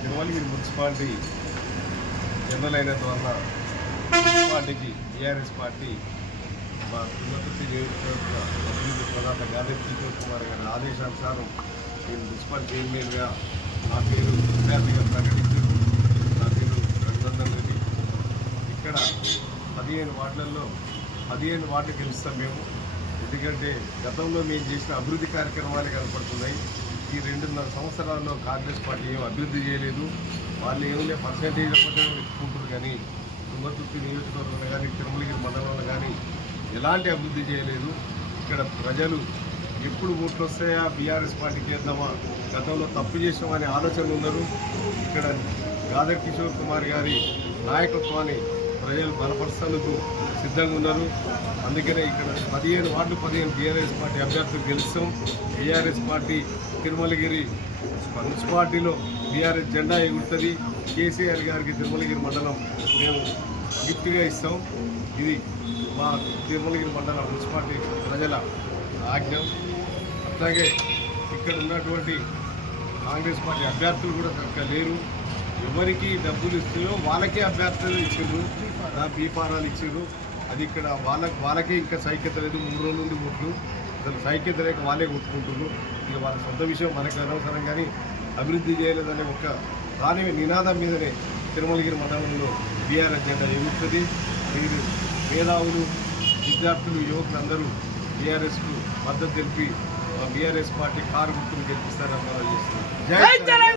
Tirumalagiri municipality. General అయినందువల్ల ద్వారా మున్సిపాలిటీకి TRS party మా తిరుపతి నియోజకవర్గ అభివృద్ధి ప్రధాన గాంధీ కిషోర్ కుమార్ గారి ఆదేశానుసారం నేను మున్సిపల్ చైర్మన్గా నా పేరు విద్యార్థిగా ప్రకటించారు. నా పేరు రఘునందన్ రెడ్డి. ఇక్కడ పదిహేను వార్డులలో పదిహేను వార్డు గెలుస్తాం మేము. ఎందుకంటే గతంలో మేము చేసిన అభివృద్ధి కార్యక్రమాలు కనపడుతున్నాయి. ఈ రెండున్నర సంవత్సరాల్లో కాంగ్రెస్ పార్టీ ఏం అభివృద్ధి చేయలేదు. వాళ్ళు ఏమైనా పర్సంటేజ్ పర్సెంట్ పెట్టుకుంటారు కానీ తుంగతుర్తి నియోజకవర్గంలో కానీ తిరుమలగిరి మండలంలో కానీ ఎలాంటి అభివృద్ధి చేయలేదు. ఇక్కడ ప్రజలు ఎప్పుడు ఓట్లు వస్తాయా బీఆర్ఎస్ పార్టీకి వేద్దామా గతంలో తప్పు చేసామనే ఆలోచనలు ఉన్నారు. ఇక్కడ గాదర్ కిషోర్ కుమార్ గారి నాయకత్వాన్ని ప్రజలు బలపరచేందుకు సిద్ధంగా ఉన్నారు. అందుకనే ఇక్కడ పదిహేను వార్డు పదిహేను టీఆర్ఎస్ పార్టీ అభ్యర్థులు గెలుస్తాం. బీఆర్ఎస్ పార్టీ తిరుమలగిరి మున్సిపాలిటీలో బీఆర్ఎస్ జెండా ఎగురుతుంది. కేసీఆర్ గారికి తిరుమలగిరి మండలం మేము గిఫ్ట్గా ఇస్తాం. ఇది మా తిరుమలగిరి మండలం మున్సిపాలిటీ ప్రజల ఆజ్ఞం. అట్లాగే ఇక్కడ ఉన్నటువంటి కాంగ్రెస్ పార్టీ అభ్యర్థులు కూడా చక్కగా లేరు. ఎవరికి డబ్బులు ఇస్తున్నాయో వాళ్ళకే అభ్యర్థులు ఇచ్చిండ్రు. ఆ బీఫారాలు ఇచ్చిండ్రు. అది ఇక్కడ వాళ్ళకి వాళ్ళకే ఇంకా సైక్యత లేదు. మూడు రోజుల నుండి ఓట్లు అసలు సైక్యత లేక వాళ్ళే కొట్టుకుంటున్నారు ఇక వాళ్ళ సొంత విషయం మనకి అనవసరం కానీ అభివృద్ధి చేయలేదనే ఒక దాని నినాదం మీదనే తిరుమలగిరి మండలంలో బీఆర్ఎస్ జెండా ఎగురుతుంది మీరు మేధావులు విద్యార్థులు యువకులందరూ బీఆర్ఎస్కు మద్దతు తెలిపి బీఆర్ఎస్ పార్టీ కారు గుర్తులు గెలిపిస్తారని మనం చేస్తున్నాం